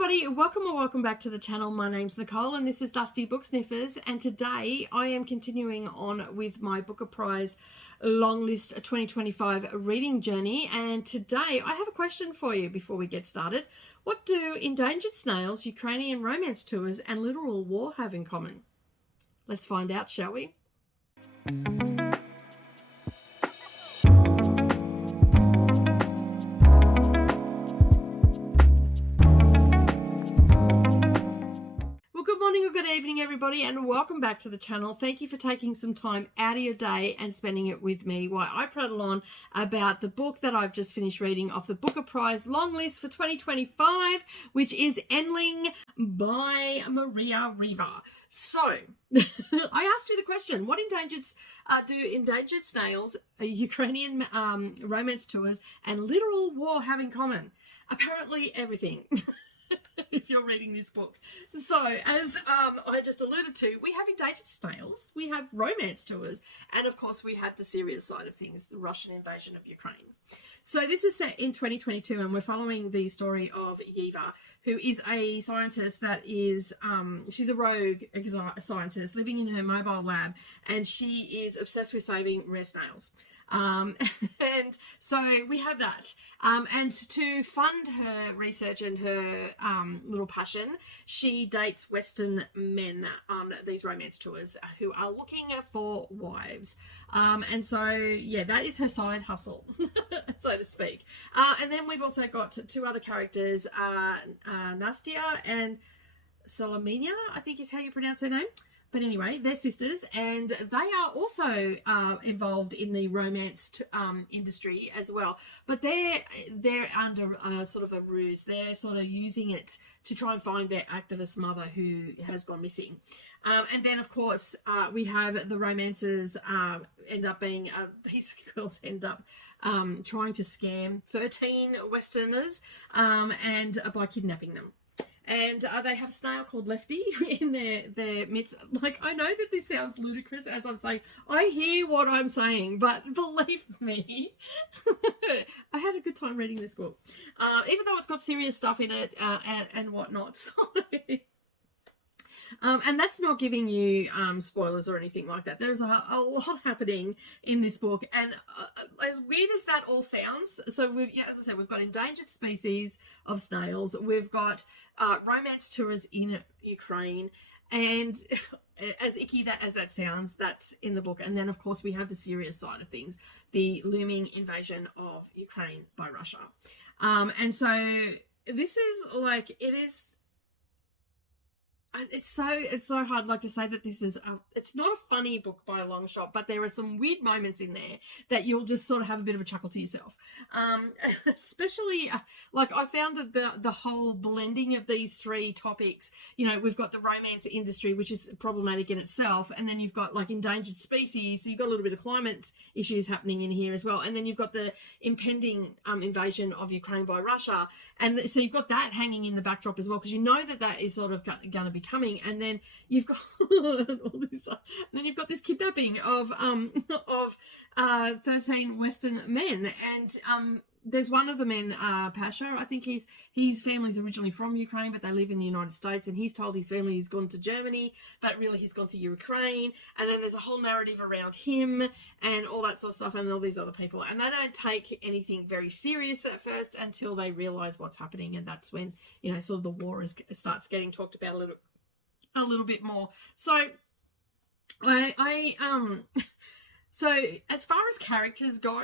everybody, welcome back to the channel. My name's Nicole and this is Dusty Book Sniffers, and today I am continuing on with my Booker Prize Longlist 2025 reading journey, and today I have a question for you before we get started. What do endangered snails, Ukrainian romance tours and literal war have in common? Let's find out, shall we? Good morning or good evening, everybody, and welcome back to the channel. Thank you for taking some time out of your day and spending it with me while I prattle on about the book that I've just finished reading off the Booker Prize Longlist for 2025, which is Endlings by Maria Reva. So, I asked you the question, what do endangered snails, Ukrainian romance tours, and literal war have in common? Apparently everything. If you're reading this book. So, as I just alluded to, we have endangered snails, we have romance tours, and of course we have the serious side of things, the Russian invasion of Ukraine. So this is set in 2022, and we're following the story of Yeva, who is a scientist that is, she's a rogue scientist living in her mobile lab, and she is obsessed with saving rare snails. And so we have that. And to fund her research and her little passion, she dates Western men on these romance tours who are looking for wives. And so, yeah, that is her side hustle, so to speak. And then we've also got two other characters, Nastia and Solomina, I think is how you pronounce their name. But anyway, they're sisters, and they are also involved in the romance industry as well. But they're under sort of a ruse. They're sort of using it to try and find their activist mother who has gone missing. And then, of course, we have the romances end up being, these girls end up trying to scam 13 Westerners and by kidnapping them. And they have a snail called Lefty in their midst. Like, I know that this sounds ludicrous as I'm saying. I hear what I'm saying, but believe me, I had a good time reading this book. Even though it's got serious stuff in it and whatnot. So, and that's not giving you spoilers or anything like that. There's a lot happening in this book, and as weird as that all sounds, so we've, yeah, as I said, we've got endangered species of snails, we've got romance tours in Ukraine, and as icky as that sounds, that's in the book. And then of course we have the serious side of things, the looming invasion of Ukraine by Russia. And so this is like, it's so hard, like, to say that this is it's not a funny book by a long shot, but there are some weird moments in there that you'll just sort of have a bit of a chuckle to yourself. Especially like, I found that the whole blending of these three topics, you know, we've got the romance industry, which is problematic in itself, and then you've got like endangered species, so you've got a little bit of climate issues happening in here as well, and then you've got the impending invasion of Ukraine by Russia, and so you've got that hanging in the backdrop as well, because you know that is sort of going to be coming. And then you've got all this, and then you've got this kidnapping of 13 Western men, and there's one of the men, Pasha, I think his family's originally from Ukraine, but they live in the United States, and he's told his family he's gone to Germany, but really he's gone to Ukraine. And then there's a whole narrative around him and all that sort of stuff, and all these other people, and they don't take anything very serious at first until they realize what's happening, and that's when, you know, sort of the war starts getting talked about a little bit more. So so as far as characters go,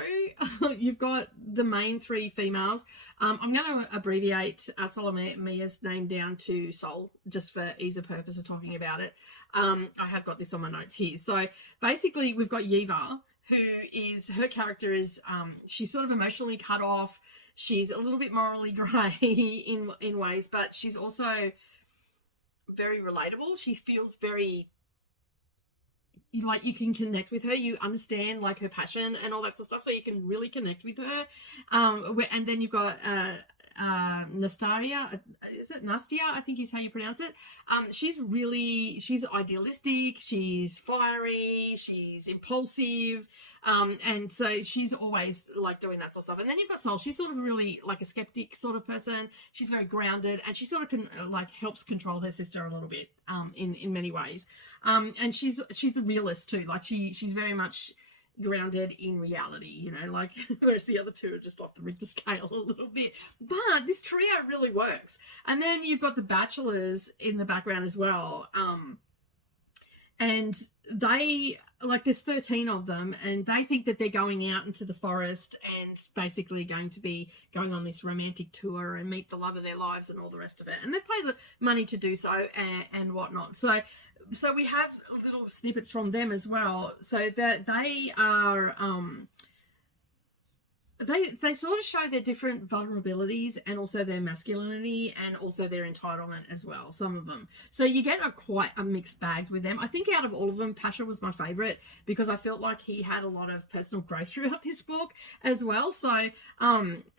you've got the main three females. I'm going to abbreviate Solomia's name down to Sol, just for ease of purpose of talking about it. I have got this on my notes here. So basically we've got Yeva, her character is, she's sort of emotionally cut off. She's a little bit morally grey in ways, but she's also very relatable. She feels very, like, you can connect with her, you understand like her passion and all that sort of stuff, so you can really connect with her. And then you've got Nastaria, is it Nastia? I think is how you pronounce it. She's idealistic, she's fiery, she's impulsive, and so she's always like doing that sort of stuff. And then you've got Sol. She's sort of really like a skeptic sort of person. She's very grounded, and she sort of can like helps control her sister a little bit in many ways. And she's the realist too. Like she's very much grounded in reality, you know, like whereas the other two are just off the Richter scale a little bit. But this trio really works. And then you've got the bachelors in the background as well. And they, like, there's 13 of them, and they think that they're going out into the forest and basically going to be going on this romantic tour and meet the love of their lives and all the rest of it. And they've paid the money to do so and whatnot. So we have little snippets from them as well. So that they are they sort of show their different vulnerabilities and also their masculinity and also their entitlement as well, some of them. So you get quite a mixed bag with them. I think out of all of them, Pasha was my favourite because I felt like he had a lot of personal growth throughout this book as well. So and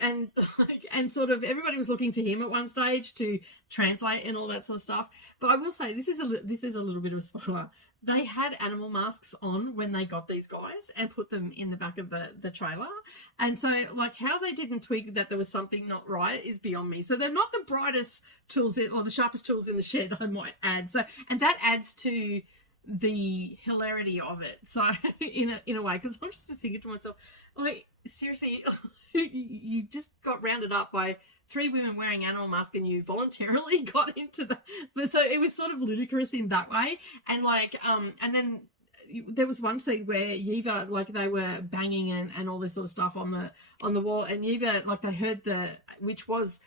sort of everybody was looking to him at one stage to translate and all that sort of stuff. But I will say this is a little bit of a spoiler. They had animal masks on when they got these guys and put them in the back of the trailer. And so, like, how they didn't twig that there was something not right is beyond me. So they're not the brightest tools or the sharpest tools in the shed, I might add. So, and that adds to the hilarity of it. So in a way, because I'm just thinking to myself, like, seriously, you just got rounded up by 3 women wearing animal masks and you voluntarily got into that. But so it was sort of ludicrous in that way. And like, and then there was one scene where Yeva, like, they were banging and all this sort of stuff on the wall, and Yeva, like, they heard which was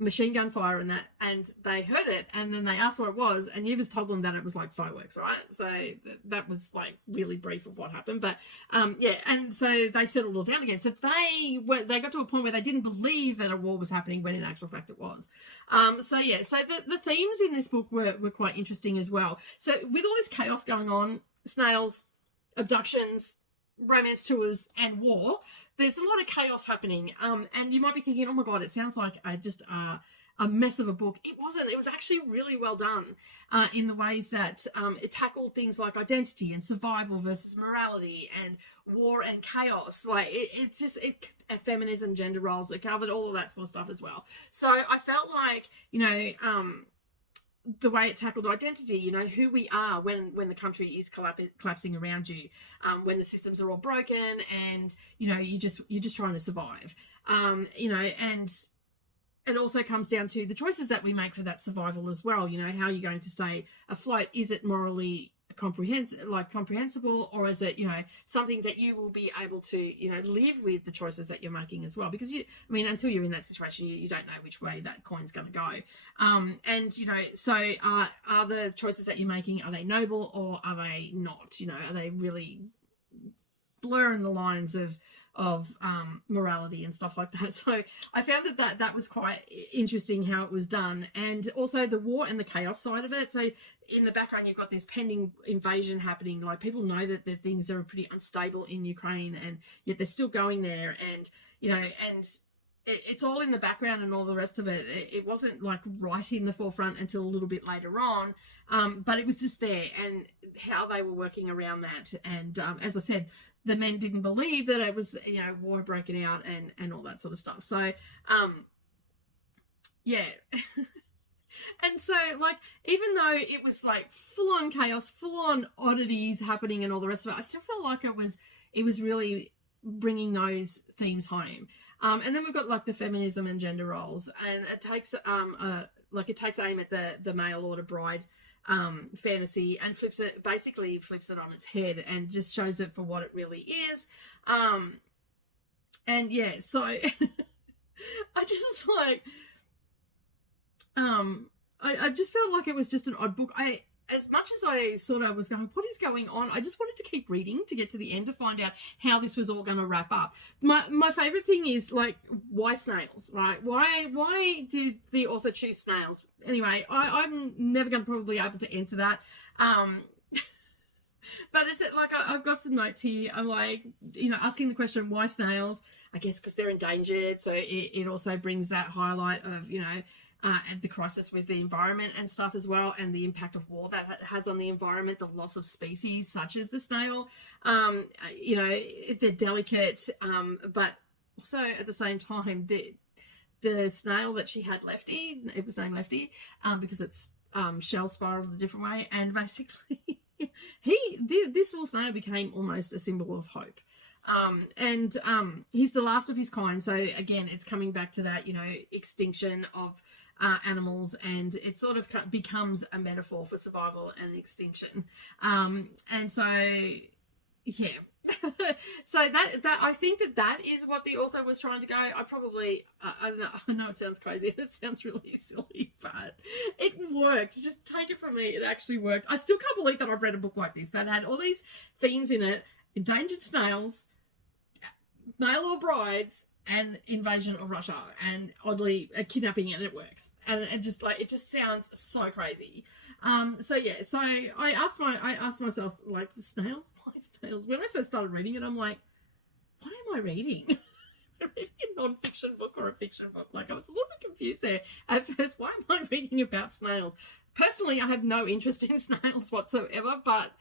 machine gun fire and that, and they heard it, and then they asked what it was, and Yeva's told them that it was like fireworks, right? So that was like really brief of what happened, but yeah, and so they settled all down again. So they got to a point where they didn't believe that a war was happening when in actual fact it was. So yeah, so the themes in this book were quite interesting as well. So with all this chaos going on, snails, abductions, romance tours and war, there's a lot of chaos happening, and you might be thinking, oh my god, it sounds like a mess of a book. It wasn't. It was actually really well done in the ways that it tackled things like identity and survival versus morality and war and chaos. Like and feminism, gender roles, it covered all of that sort of stuff as well. So I felt like, you know, the way it tackled identity, you know, who we are when the country is collapsing around you, when the systems are all broken, and you know, you're just trying to survive, you know, and it also comes down to the choices that we make for that survival as well. You know, how you're going to stay afloat. Is it morally comprehensible, or is it, you know, something that you will be able to, you know, live with the choices that you're making as well? Because until you're in that situation, you don't know which way that coin's going to go. And you know, so are the choices that you're making, are they noble or are they not? You know, are they really blurring the lines of morality and stuff like that? So I found that was quite interesting how it was done, and also the war and the chaos side of it. So in the background, you've got this pending invasion happening. Like, people know that the things are pretty unstable in Ukraine, and yet they're still going there. And you know, and it's all in the background and all the rest of it. It wasn't like right in the forefront until a little bit later on, but it was just there, and how they were working around that. And as I said, the men didn't believe that it was, you know, war broken out and all that sort of stuff. So yeah. And so, like, even though it was like full on chaos, full on oddities happening and all the rest of it, I still feel like it was really bringing those themes home. And then we've got like the feminism and gender roles, and it takes aim at the mail order bride fantasy and flips it on its head and just shows it for what it really is. And yeah, so I just like, I just felt like it was just an odd book. As much as I sort of was going, what is going on? I just wanted to keep reading to get to the end to find out how this was all going to wrap up. My favourite thing is, like, why snails, right? Why did the author choose snails? Anyway, I'm never going to probably be able to answer that. But it's like, I've got some notes here. I'm like, you know, asking the question, why snails? I guess because they're endangered, so it also brings that highlight of, you know, and the crisis with the environment and stuff as well, and the impact of war that has on the environment, the loss of species such as the snail. You know, they're delicate, but also at the same time, the snail that she had, Lefty, it was named Lefty, because it's shell spiraled a different way, and basically this little snail became almost a symbol of hope. He's the last of his kind, so again, it's coming back to that, you know, extinction of animals, and it sort of becomes a metaphor for survival and extinction. And so, yeah. So that I think that is what the author was trying to go. I don't know. I know it sounds crazy. It sounds really silly, but it worked. Just take it from me. It actually worked. I still can't believe that I've read a book like this that had all these themes in it: endangered snails, mail or brides, and invasion of Russia, and oddly kidnapping, and it works. And it just sounds so crazy. So yeah, so I asked myself, like, snails? Why snails? When I first started reading it, I'm like, what am I reading? Am I reading a non-fiction book or a fiction book? Like, I was a little bit confused there at first. Why am I reading about snails? Personally, I have no interest in snails whatsoever, but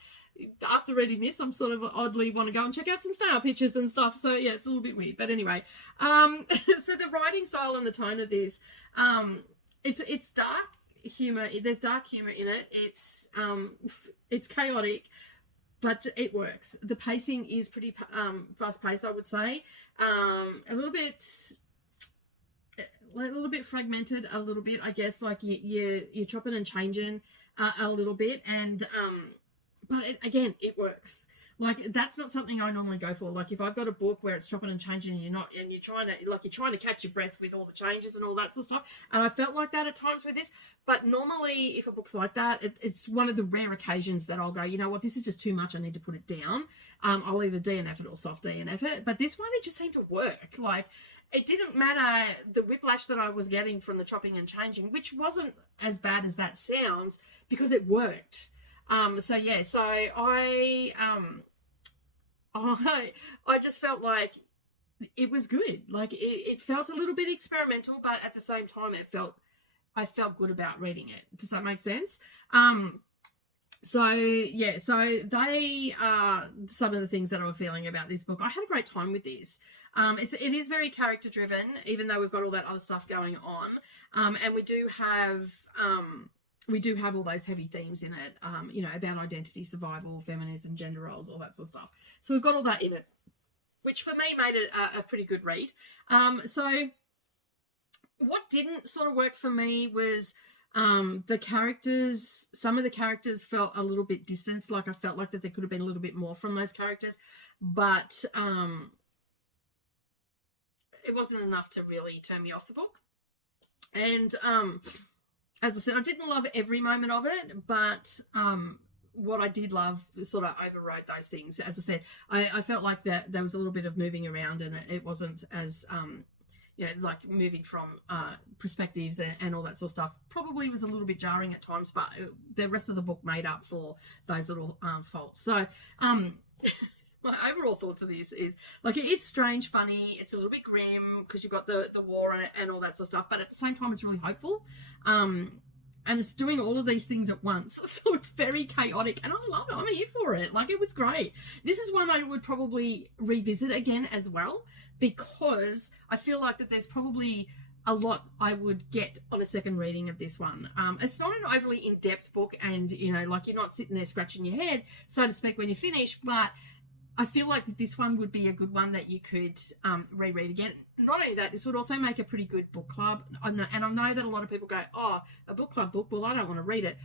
after reading this, I'm sort of oddly want to go and check out some snail pictures and stuff. So yeah, it's a little bit weird, but anyway. So the writing style and the tone of this, it's dark humor. There's dark humor in it. It's chaotic, but it works. The pacing is pretty fast paced, I would say. A little bit fragmented, a little bit, I guess, like you're chopping and changing a little bit, and but again, it works. Like, that's not something I normally go for. Like, if I've got a book where it's chopping and changing, and you're trying to catch your breath with all the changes and all that sort of stuff. And I felt like that at times with this. But normally, if a book's like that, it's one of the rare occasions that I'll go, you know what, this is just too much. I need to put it down. I'll either DNF it or soft DNF it. But this one, it just seemed to work. Like, it didn't matter the whiplash that I was getting from the chopping and changing, which wasn't as bad as that sounds, because it worked. So yeah, so I just felt like it was good. Like, it felt a little bit experimental, but at the same time, I felt good about reading it. Does that make sense? So yeah, so they are some of the things that I was feeling about this book. I had a great time with this. It is very character driven, even though we've got all that other stuff going on. And we do have all those heavy themes in it, you know, about identity, survival, feminism, gender roles, all that sort of stuff. So we've got all that in it, which for me made it a pretty good read. So what didn't sort of work for me was the characters. Some of the characters felt a little bit distant. Like, I felt like that there could have been a little bit more from those characters, but it wasn't enough to really turn me off the book. And as I said, I didn't love every moment of it, but what I did love sort of overrode those things. As I said, I felt like that there was a little bit of moving around, and it wasn't as, you know, like moving from perspectives and all that sort of stuff. Probably was a little bit jarring at times, but the rest of the book made up for those little faults. So my overall thoughts of this is, like, it's strange, funny, it's a little bit grim because you've got the war and all that sort of stuff, but at the same time it's really hopeful, and it's doing all of these things at once, so it's very chaotic, and I love it. I'm here for it. Like, it was great. This is one I would probably revisit again as well, because I feel like that there's probably a lot I would get on a second reading of this one. It's not an overly in-depth book, and, you know, like, you're not sitting there scratching your head, so to speak, when you finish, but I feel like that this one would be a good one that you could reread again. Not only that, this would also make a pretty good book club. And I know that a lot of people go, oh, a book club book, well, I don't want to read it.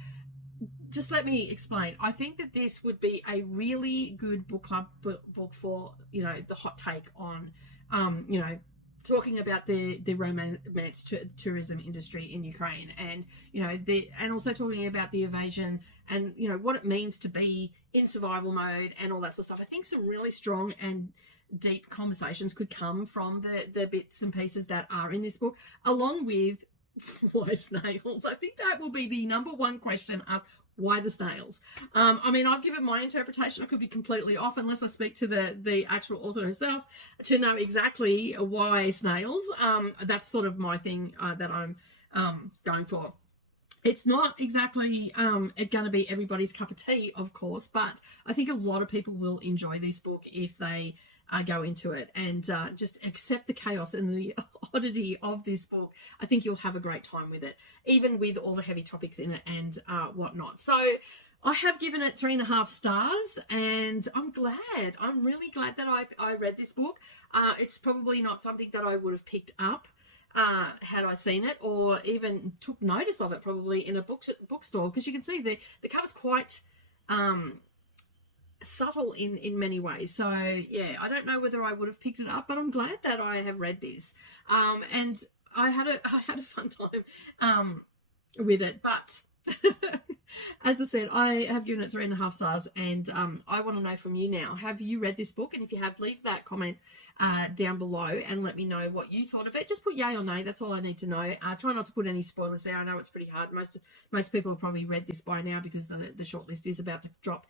Just let me explain. I think that this would be a really good book club book for, you know, the hot take on, you know, talking about the romance tourism industry in Ukraine, and, you know, and also talking about the evasion and, you know, what it means to be in survival mode and all that sort of stuff. I think some really strong and deep conversations could come from the bits and pieces that are in this book, along with why snails. I think that will be the number one question asked. Why the snails? I mean, I've given my interpretation. I could be completely off unless I speak to the actual author herself to know exactly why snails. That's sort of my thing that I'm going for. It's not exactly going to be everybody's cup of tea, of course, but I think a lot of people will enjoy this book if they go into it and just accept the chaos and the oddity of this book. I think you'll have a great time with it, even with all the heavy topics in it and whatnot. So I have given it 3.5 stars, and I'm glad. I'm really glad that I read this book. It's probably not something that I would have picked up had I seen it, or even took notice of it probably in a bookstore, because you can see the cover's quite subtle in many ways. So yeah, I don't know whether I would have picked it up, but I'm glad that I have read this, and I had a fun time with it. But as I said, I have given it 3.5 stars, and I want to know from you now, have you read this book? And if you have, leave that comment down below and let me know what you thought of it. Just put yay or nay, that's all I need to know. Try not to put any spoilers there. I know it's pretty hard. Most people have probably read this by now, because the shortlist is about to drop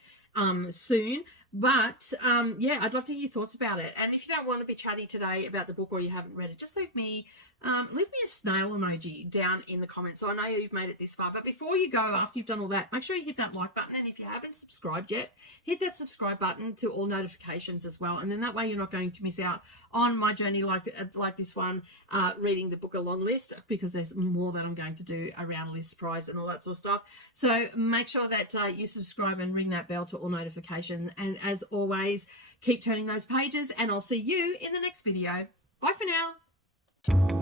soon. But yeah, I'd love to hear your thoughts about it. And if you don't want to be chatty today about the book, or you haven't read it, just leave me a snail emoji down in the comments, so I know you've made it this far. But before you go, after you've done all that, make sure you hit that like button, and if you haven't subscribed yet, hit that subscribe button to all notifications as well, and then that way you're not going to miss out on my journey like this one, reading the book A Longlist, because there's more that I'm going to do around list price and all that sort of stuff. So make sure that you subscribe and ring that bell to all notifications, and as always, keep turning those pages, and I'll see you in the next video. Bye for now.